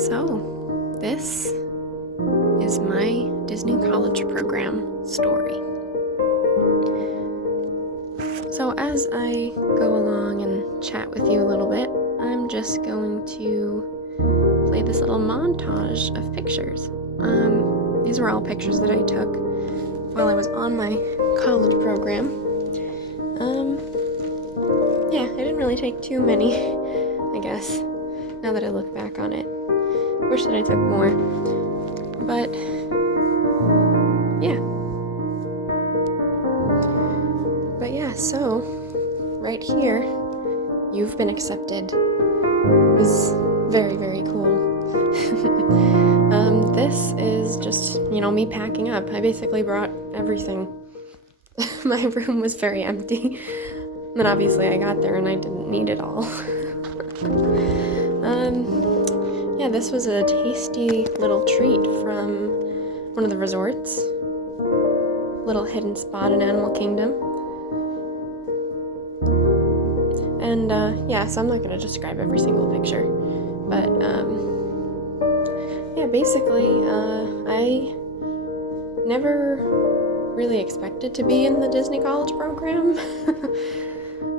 So, this is my Disney College Program story. So, as I go along and chat with you a little bit, I'm just going to play this little montage of pictures. These were all pictures that I took while I was on my college program. I didn't really take too many, I guess, now that I look back on it. Wish that I took more, but so right here, you've been accepted. It was very, very cool. This is just, me packing up. I basically brought everything. My room was very empty, and obviously I got there and I didn't need it all. This was a tasty little treat from one of the resorts. Little hidden spot in Animal Kingdom. And, so I'm not going to describe every single picture. But, basically, I never really expected to be in the Disney College program.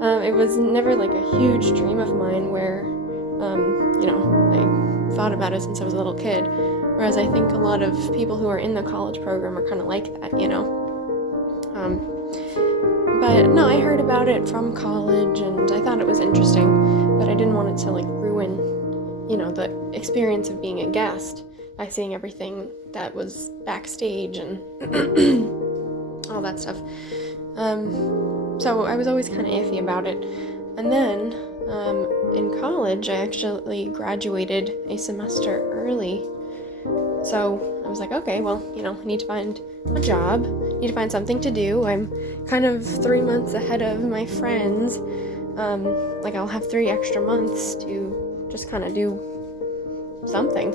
It was never, like, a huge dream of mine where, I thought about it since I was a little kid. Whereas I think a lot of people who are in the college program are kind of like that, But no, I heard about it from college and I thought it was interesting, but I didn't want it to ruin, the experience of being a guest by seeing everything that was backstage and all that stuff. So I was always kind of iffy about it. And then in college, I actually graduated a semester early. So I was like, okay, well, I need to find a job, need to find something to do. I'm kind of 3 months ahead of my friends. I'll have 3 extra months to just kind of do something.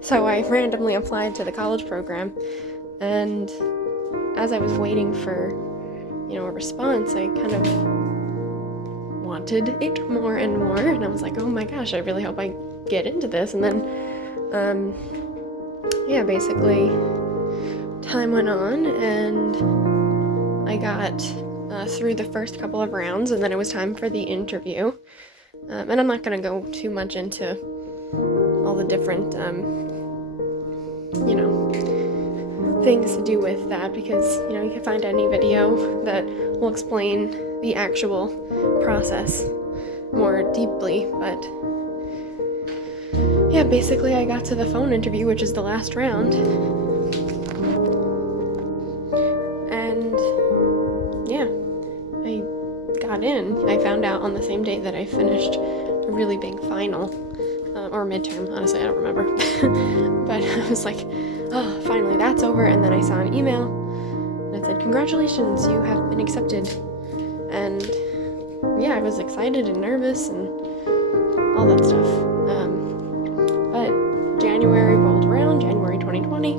So I randomly applied to the college program, and as I was waiting for, a response, I kind of wanted it more and more, and I was like, oh my gosh, I really hope I get into this. And then basically time went on and I got through the first couple of rounds, and then it was time for the interview. And I'm not going to go too much into all the different, things to do with that, because, you can find any video that will explain the actual process more deeply. But basically I got to the phone interview, which is the last round. And I got in. I found out on the same day that I finished a really big final, or midterm, honestly, I don't remember. But I was like, oh, finally, that's over. And then I saw an email and it said, congratulations, you have been accepted. And I was excited and nervous and all that stuff. But January rolled around, January 2020,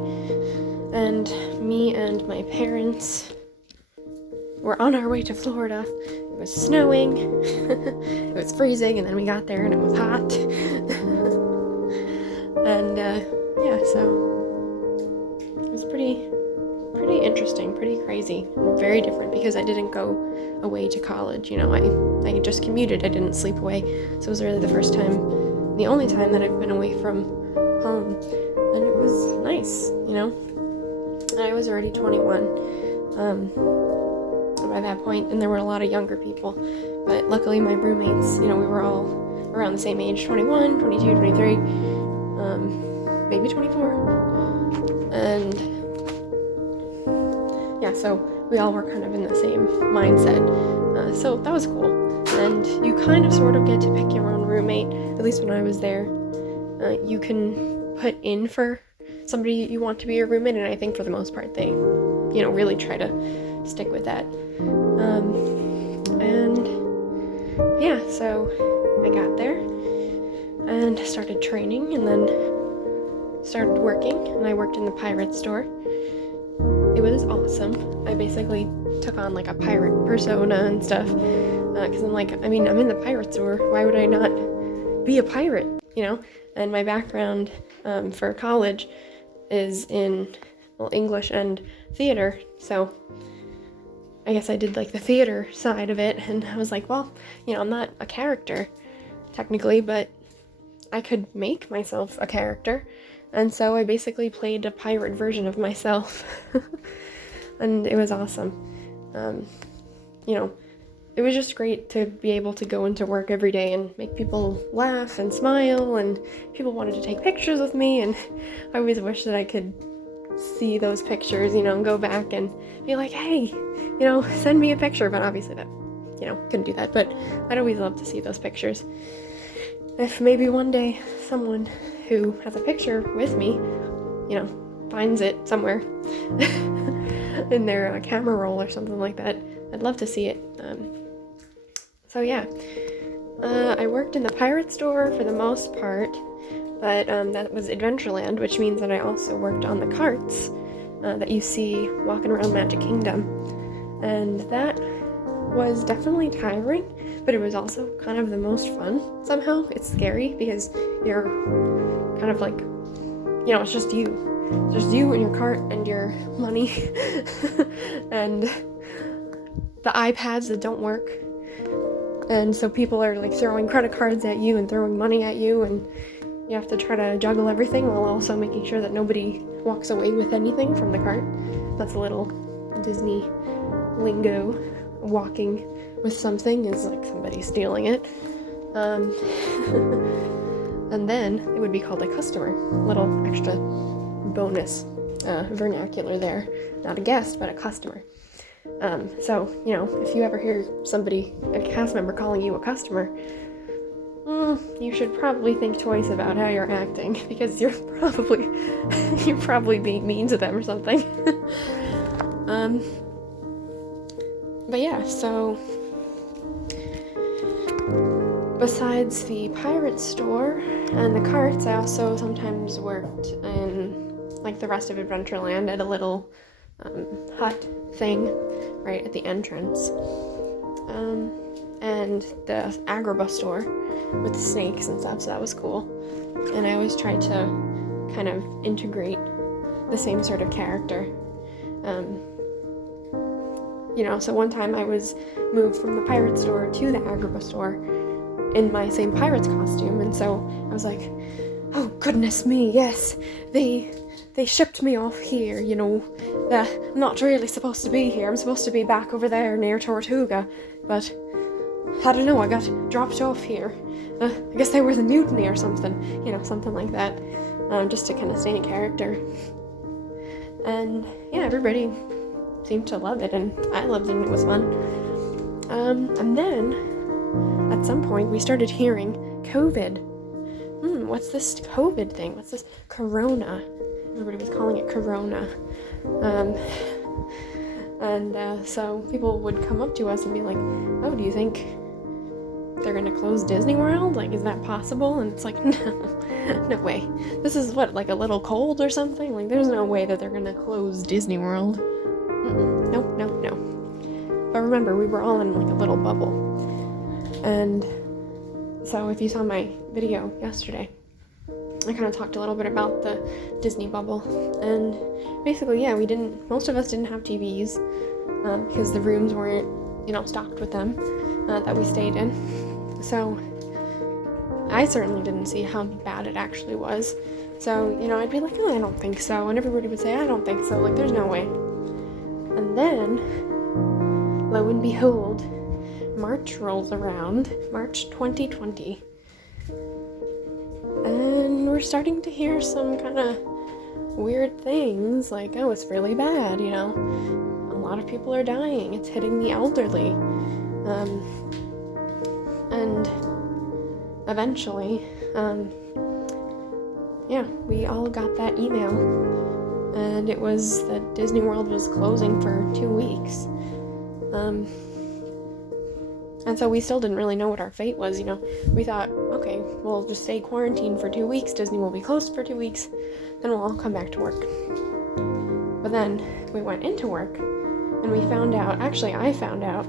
and me and my parents were on our way to Florida. It was snowing, it was freezing, and then we got there and it was hot. And so it was pretty interesting, pretty crazy, and very different, because I didn't go away to college. I just commuted. I didn't sleep away. So it was really the first time, the only time that I've been away from home, and it was nice. I was already 21 by that point, and there were a lot of younger people, but luckily my roommates, we were all around the same age, 21, 22, 23, maybe 24, and so we all were kind of in the same mindset, so that was cool. And you kind of sort of get to pick your own roommate, at least when I was there. You can put in for somebody you want to be your roommate, and I think for the most part they, really try to stick with that. So I got there and started training, and then started working, and I worked in the pirate store. It was awesome. I basically took on a pirate persona and stuff, because I'm in the pirate store. Why would I not be a pirate? and my background for college is in, English and theater, so I guess I did like the theater side of it, and I was like, well, I'm not a character technically, but I could make myself a character, and so I basically played a pirate version of myself, and it was awesome. It was just great to be able to go into work every day and make people laugh and smile, and people wanted to take pictures with me, and I always wish that I could see those pictures, and go back and be like, hey, send me a picture, but obviously that, couldn't do that, but I'd always love to see those pictures. If maybe one day someone who has a picture with me, finds it somewhere in their camera roll or something like that, I'd love to see it. So yeah, I worked in the pirate store for the most part, but that was Adventureland, which means that I also worked on the carts that you see walking around Magic Kingdom, and that was definitely tiring, but it was also kind of the most fun somehow. It's scary because you're kind of like, it's just you. Just you and your cart and your money and the iPads that don't work. And so people are like throwing credit cards at you and throwing money at you, and you have to try to juggle everything while also making sure that nobody walks away with anything from the cart. That's a little Disney lingo. Walking with something is like somebody stealing it. And then it would be called a customer. Little extra bonus vernacular there. Not a guest, but a customer. So, if you ever hear somebody, a cast member, calling you a customer, you should probably think twice about how you're acting, because you're probably being mean to them or something. But yeah, so besides the pirate store and the carts, I also sometimes worked in like the rest of Adventureland at a little hut thing right at the entrance, and the Agrabah store with the snakes and stuff, so that was cool. And I always tried to kind of integrate the same sort of character. So one time I was moved from the pirate store to the Agrabah store in my same pirate's costume, and so I was like, oh goodness me, yes, they shipped me off here, I'm not really supposed to be here, I'm supposed to be back over there near Tortuga, but I don't know, I got dropped off here. I guess they were the mutiny or something, something like that, just to kind of stay in character. And yeah, everybody seemed to love it, and I loved it, and it was fun. And then, at some point, we started hearing COVID. What's this COVID thing? What's this Corona? Everybody was calling it Corona. So people would come up to us and be like, oh, do you think they're gonna close Disney World? Like, is that possible? And it's like, no way. This is what, like a little cold or something? Like, there's no way that they're gonna close Disney World. No. But remember, we were all in like a little bubble. And so if you saw my video yesterday, I kind of talked a little bit about the Disney bubble. And basically, yeah, most of us didn't have TVs because the rooms weren't, stocked with them that we stayed in. So I certainly didn't see how bad it actually was. So, I'd be like, oh, I don't think so. And everybody would say, I don't think so. Like, there's no way. And then, lo and behold, March rolls around, March 2020. And we're starting to hear some kind of weird things, like, oh, it's really bad, A lot of people are dying. It's hitting the elderly. And eventually, we all got that email. And it was that Disney World was closing for 2 weeks. And so we still didn't really know what our fate was, We thought, okay, we'll just stay quarantined for 2 weeks. Disney will be closed for 2 weeks. Then we'll all come back to work. But then we went into work, and I found out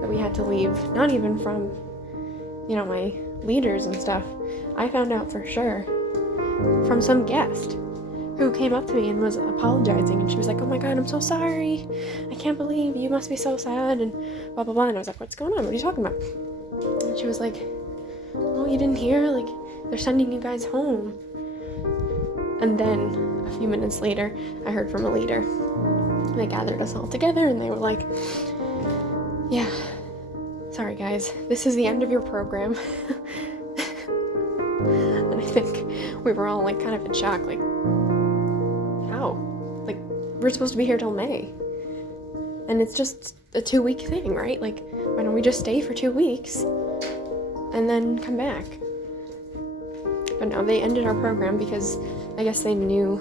that we had to leave, not even from my leaders and stuff, I found out for sure from some guest who came up to me and was apologizing, and she was like, "Oh my god, I'm so sorry. I can't believe you must be so sad," and blah, blah, blah. And I was like, "What's going on? What are you talking about?" And she was like, "Oh, you didn't hear? Like, they're sending you guys home." And then a few minutes later, I heard from a leader. They gathered us all together and they were like, "Yeah, sorry guys, this is the end of your program." And I think we were all like kind of in shock, like, how? Like, we're supposed to be here till May. And it's just a 2-week thing, right? Like, why don't we just stay for 2 weeks and then come back? But no, they ended our program because I guess they knew,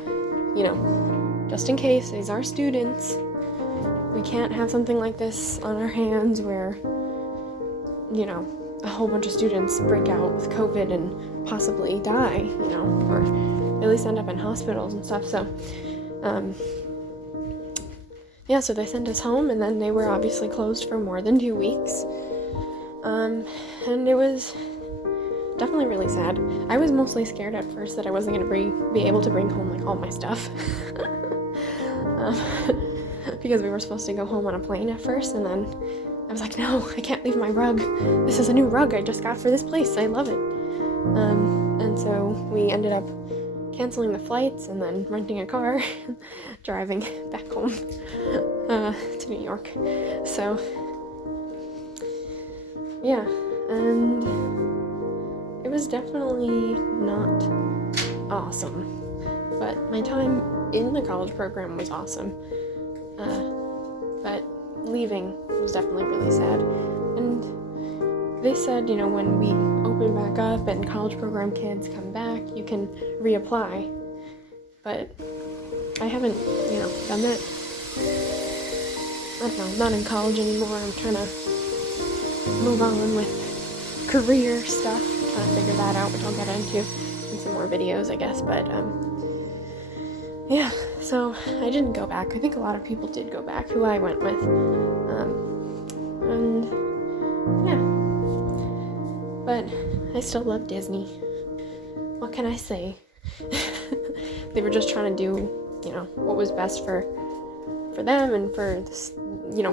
just in case, these are students. We can't have something like this on our hands where, a whole bunch of students break out with COVID and possibly die, or at least end up in hospitals and stuff. So, so they sent us home, and then they were obviously closed for more than 2 weeks. And it was definitely really sad. I was mostly scared at first that I wasn't going to be able to bring home, like, all my stuff. Because we were supposed to go home on a plane at first, and then I was like, no, I can't leave my rug. This is a new rug I just got for this place. I love it. And so we ended up canceling the flights and then renting a car, driving back home to New York. So, yeah, and it was definitely not awesome, but my time in the college program was awesome. But leaving was definitely really sad. And they said, when we open back up and college program kids come back, you can reapply. But I haven't, done that. I don't know, I'm not in college anymore. I'm trying to move on with career stuff, trying to figure that out, which I'll get into in some more videos, I guess. But, yeah, so I didn't go back. I think a lot of people did go back who I went with. And yeah, but I still love Disney. What can I say? They were just trying to do, what was best for them and for this,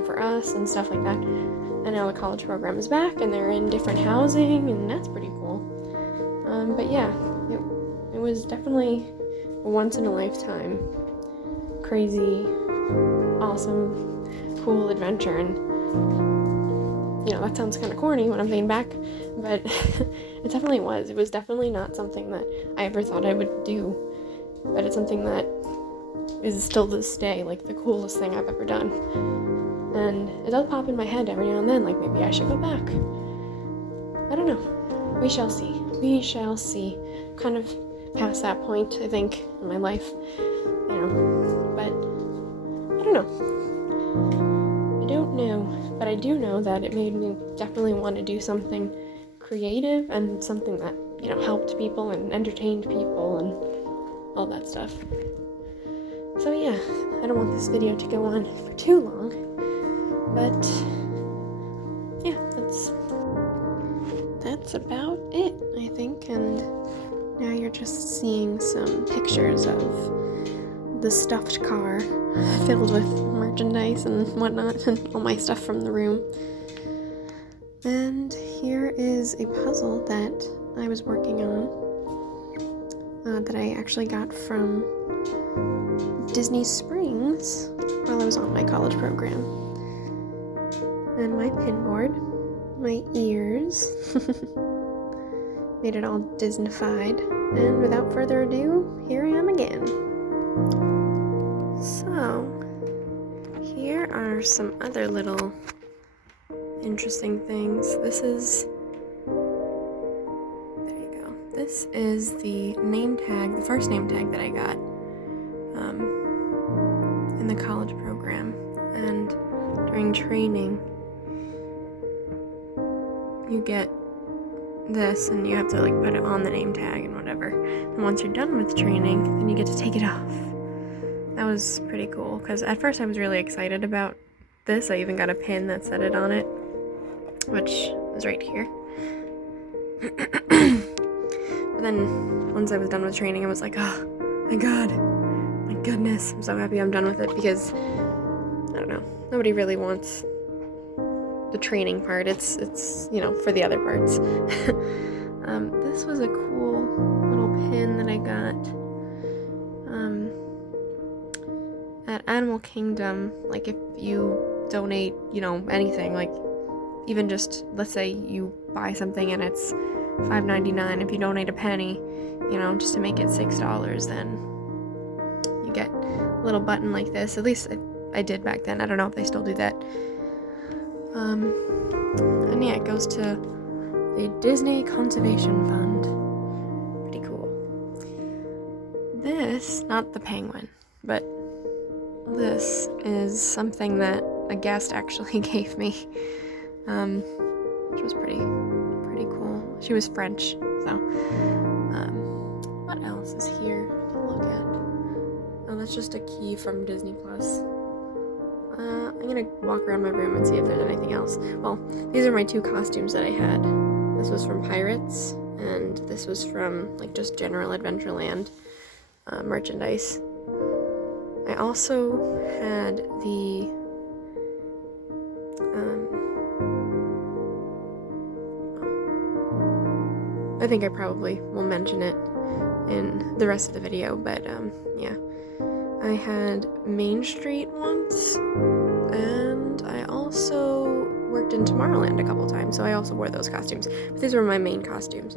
for us and stuff like that. And now the college program is back and they're in different housing, and that's pretty cool. But yeah, it was definitely a once-in-a-lifetime, crazy, awesome, cool adventure. And, that sounds kind of corny when I'm thinking back, but it definitely was. It was definitely not something that I ever thought I would do, but it's something that is still to this day, like, the coolest thing I've ever done. And it does pop in my head every now and then, like, maybe I should go back. I don't know. We shall see. We shall see. Kind of past that point, I think, in my life, but I don't know. I don't know, but I do know that it made me definitely want to do something creative and something that, helped people and entertained people and all that stuff. So yeah, I don't want this video to go on for too long, but yeah, that's about it, I think. And now you're just seeing some pictures of the stuffed car filled with merchandise and whatnot, and all my stuff from the room. And here is a puzzle that I was working on, that I actually got from Disney Springs while I was on my college program. And my pinboard, my ears, made it all Disney-fied. And without further ado, here I am again. So, here are some other little interesting things. This is the name tag, the first name tag that I got in the college program. And during training, you get this, and you have to put it on the name tag and whatever. And once you're done with training, then you get to take it off. That was pretty cool, because at first I was really excited about this. I even got a pin that said it on it, which is right here. But then once I was done with training, I was like, oh, thank God. My goodness. I'm so happy I'm done with it because, I don't know, nobody really wants the training part. It's for the other parts. This was a cool little pin that I got at Animal Kingdom. Like, if you donate, anything, like, even just, let's say you buy something and it's $5.99, if you donate a penny, just to make it $6, then you get a little button like this. At least I did back then. I don't know if they still do that. And yeah, it goes to the Disney Conservation Fund. Pretty cool. This, not the penguin, but this is something that a guest actually gave me, which was pretty cool. She was French, so. What else is here to look at? Oh, that's just a key from Disney Plus. I'm gonna walk around my room and see if there's anything else. Well, these are my 2 costumes that I had. This was from Pirates, and this was from, like, just general Adventureland merchandise. I also had the I think I probably will mention it in the rest of the video, but yeah. I had Main Street once, and I also worked in Tomorrowland a couple times, so I also wore those costumes. But these were my main costumes.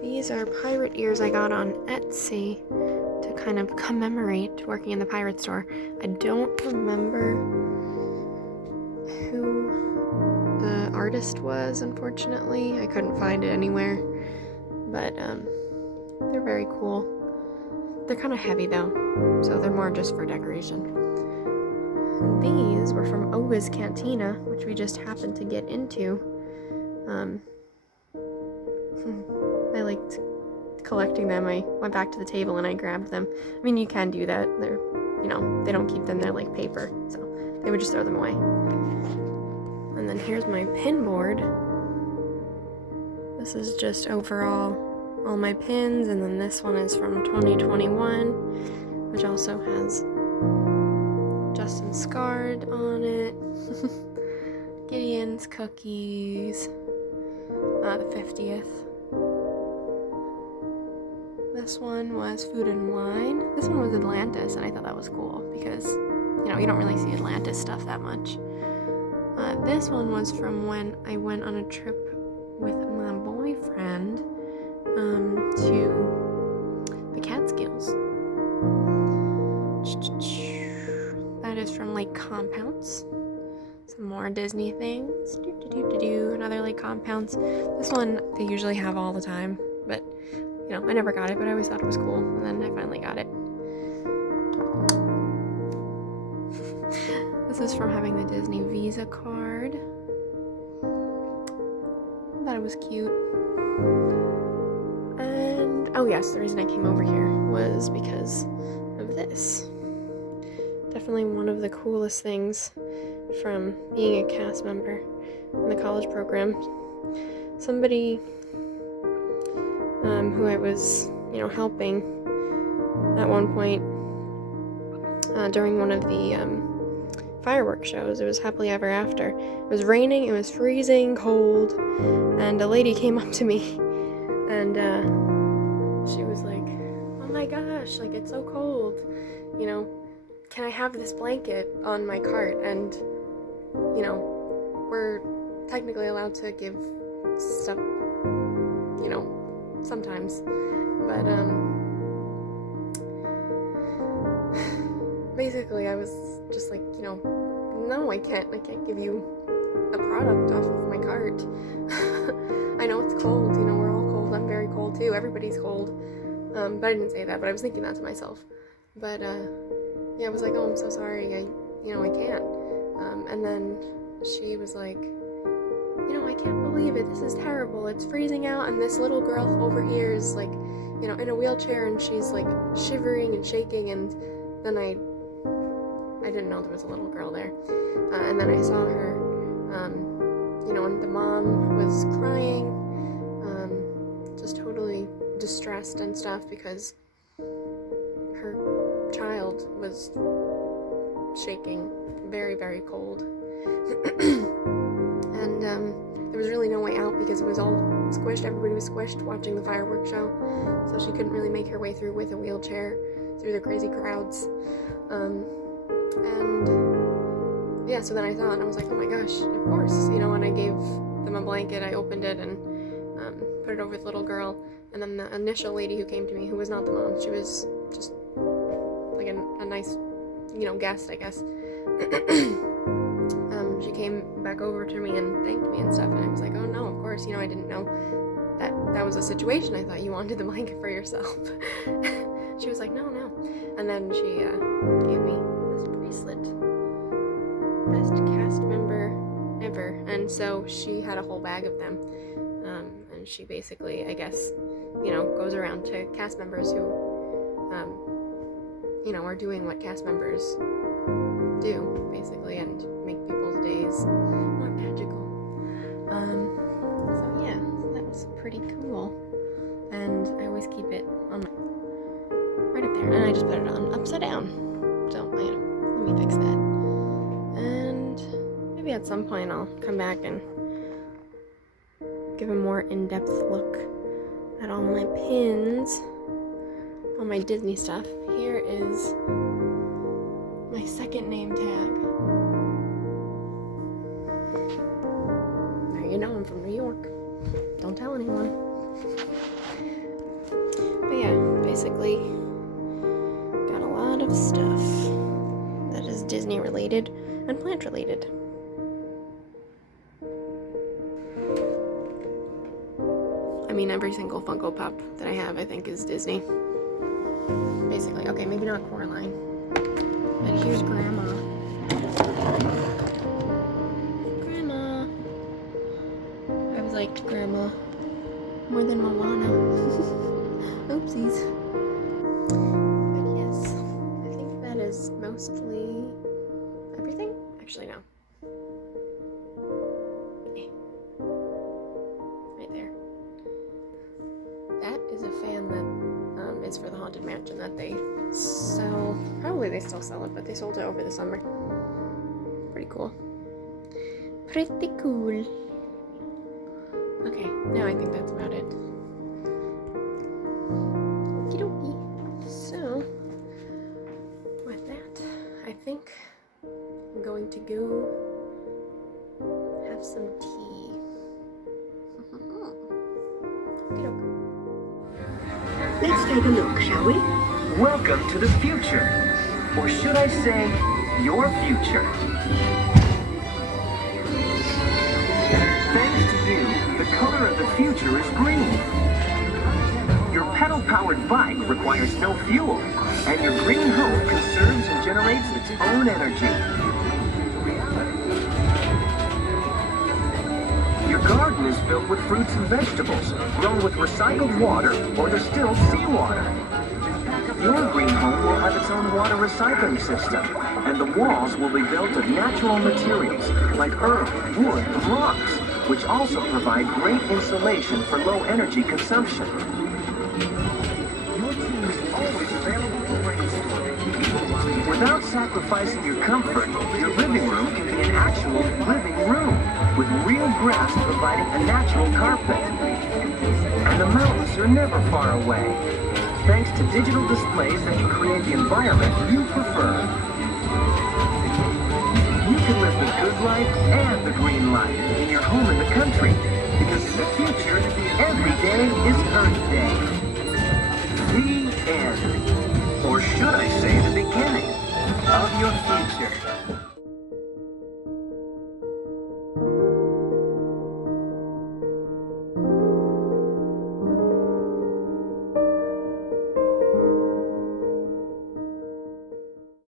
These are pirate ears I got on Etsy to kind of commemorate working in the pirate store. I don't remember who the artist was, unfortunately. I couldn't find it anywhere, but they're very cool. They're kind of heavy though, so they're more just for decoration. And these were from Oga's Cantina, which we just happened to get into. I liked collecting them. I went back to the table and I grabbed them. I mean, you can do that. They're, they don't keep them. They're like paper, so they would just throw them away. And then here's my pin board. This is just overall all my pins, and then this one is from 2021, which also has Justin Scarred on it. Gideon's cookies. The 50th. This one was Food and Wine. This one was Atlantis, and I thought that was cool because, you don't really see Atlantis stuff that much. This one was from when I went on a trip with my boyfriend to the Catskills. That is from Lake Compounce. Some more Disney things. Another Lake Compounce. This one they usually have all the time, but I never got it, but I always thought it was cool, and then I finally got it. This is from having the Disney Visa card. I thought it was cute. And, oh yes, the reason I came over here was because of this. Definitely one of the coolest things from being a cast member in the college program. Somebody who I was, helping at one point during one of the fireworks shows. It was Happily Ever After. It was raining, it was freezing cold, and a lady came up to me and she was like, oh my gosh, like, it's so cold, can I have this blanket on my cart? And we're technically allowed to give stuff, sometimes, but basically I was just like, no, I can't give you a product off of my cart. I know it's cold, we're all cold. I'm very cold too. Everybody's cold. But I didn't say that, but I was thinking that to myself. But yeah, I was like, oh, I'm so sorry. I can't. And then she was like, I can't believe it. This is terrible. It's freezing out, and this little girl over here is like, in a wheelchair, and she's like shivering and shaking. And then I didn't know there was a little girl there. And then I saw her, and the mom was crying, just totally distressed and stuff because her child was shaking, very, very cold. And there was really no way out because it was all squished. Everybody was squished watching the fireworks show, so she couldn't really make her way through with a wheelchair through the crazy crowds. And yeah, so then I thought, and I was like, oh my gosh, of course, and I gave them a blanket. I opened it and put it over the little girl. And then the initial lady who came to me, who was not the mom, she was just like a nice, guest, I guess. She came back over to me and thanked me and stuff, and I was like, oh no, of course, I didn't know that was a situation. I thought you wanted the blanket for yourself. She was like, no. And then she gave me this bracelet. Best cast member ever. And so she had a whole bag of them. And she basically, I guess, goes around to cast members who, are doing what cast members do, basically, and make people's days more magical. So yeah, that was pretty cool. And I always keep it on right up there. And I just put it on upside down. So, let me fix that. And maybe at some point I'll come back and give a more in-depth look at all my pins, all my Disney stuff. Here is my second name tag. Now you know I'm from New York. Don't tell anyone. But yeah, basically got a lot of stuff that is Disney related and plant related. I mean, every single Funko Pop that I have, I think, is Disney. Basically. Okay, maybe not Coraline. But here's Grandma. Grandma. I always liked Grandma more than Moana. Oopsies. But yes, I think that is mostly everything. Actually, no. Right there. That is a fan that is for the Haunted Mansion that they sell. Probably they still sell it, but they sold it over the summer. Pretty cool. Pretty cool. Okay, now I think that's about it. Okie dokie. So, with that, I think I'm going to go have some tea. Okie dokie. Let's take a look, shall we? Welcome to the future. Or should I say, your future. Thanks to you, the color of the future is green. Your pedal-powered bike requires no fuel, and your green home conserves and generates its own energy. Your garden is filled with fruits and vegetables, grown with recycled water or distilled seawater. Your green home will have its own water recycling system, and the walls will be built of natural materials like earth, wood, and rocks, which also provide great insulation for low energy consumption. Your team is always available for brainstorming. Without sacrificing your comfort, your living room can be an actual living room, with real grass providing a natural carpet. And the mountains are never far away, thanks to digital displays that can create the environment you prefer. You can live the good life and the green life in your home in the country, because in the future, every day is Earth Day. The end. Or should I say the beginning of your future.